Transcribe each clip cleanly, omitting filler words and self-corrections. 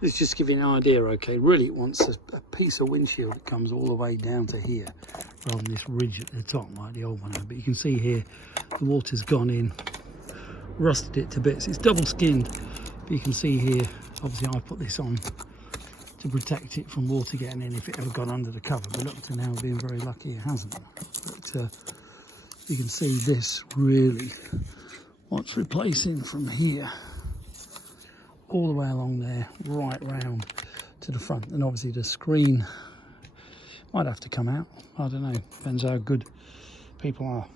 This is just giving you an idea, okay? Really, it wants a piece of windshield that comes all the way down to here, rather than this ridge at the top like the old one had. But you can see here, the water's gone in, rusted it to bits. It's double skinned, but you can see here, obviously I put this on to protect it from water getting in if it ever got under the cover. But up to now, being very lucky it hasn't. But you can see this really wants replacing from here all the way along there, right round to the front. And obviously the screen might have to come out. I don't know, depends how good people are,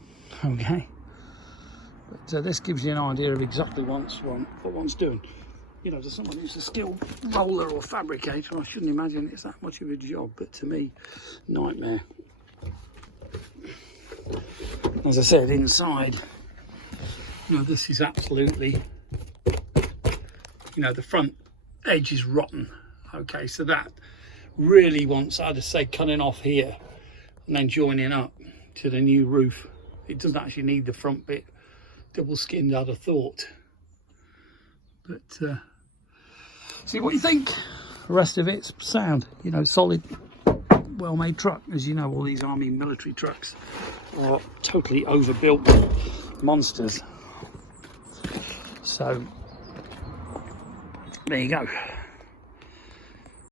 okay? But this gives you an idea of exactly what one's doing. You know, to someone who's a skilled roller or fabricator, I shouldn't imagine it's that much of a job, but to me, nightmare. As I said, inside, you know, this is absolutely, you know, the front edge is rotten, okay, so that really wants, I'd just say, cutting off here and then joining up to the new roof. It doesn't actually need the front bit double skinned, I'd have thought. But see what you think. The rest of it's sound, you know, solid, well-made truck. As you know, all these army military trucks are totally overbuilt monsters. So there you go.